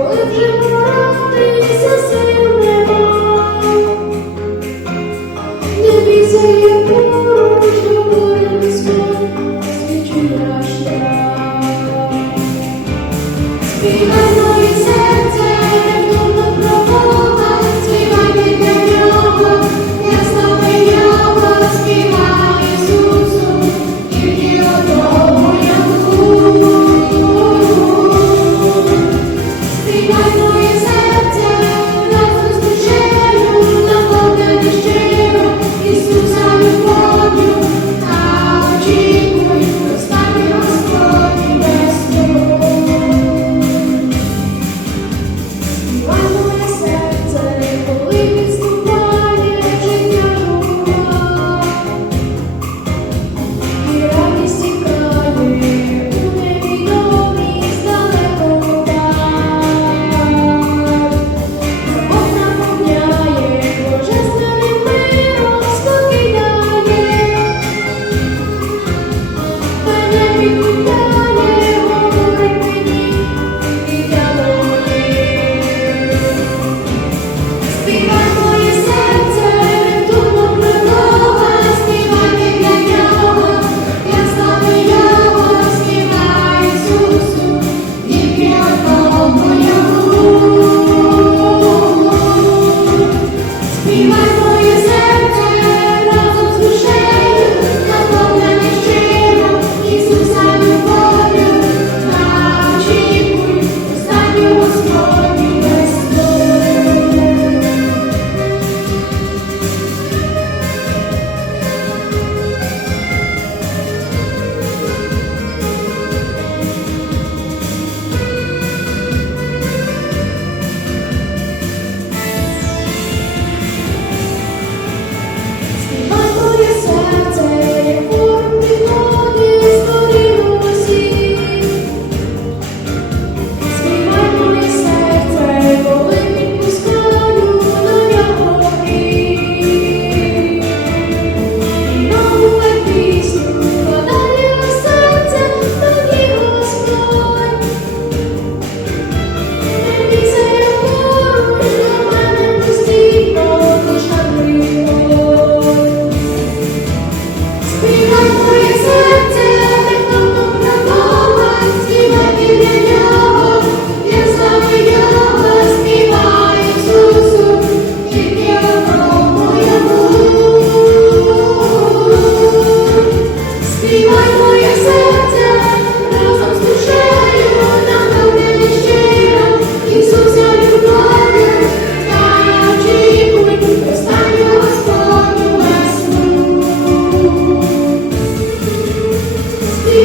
Продолжение следует...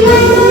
Thank you.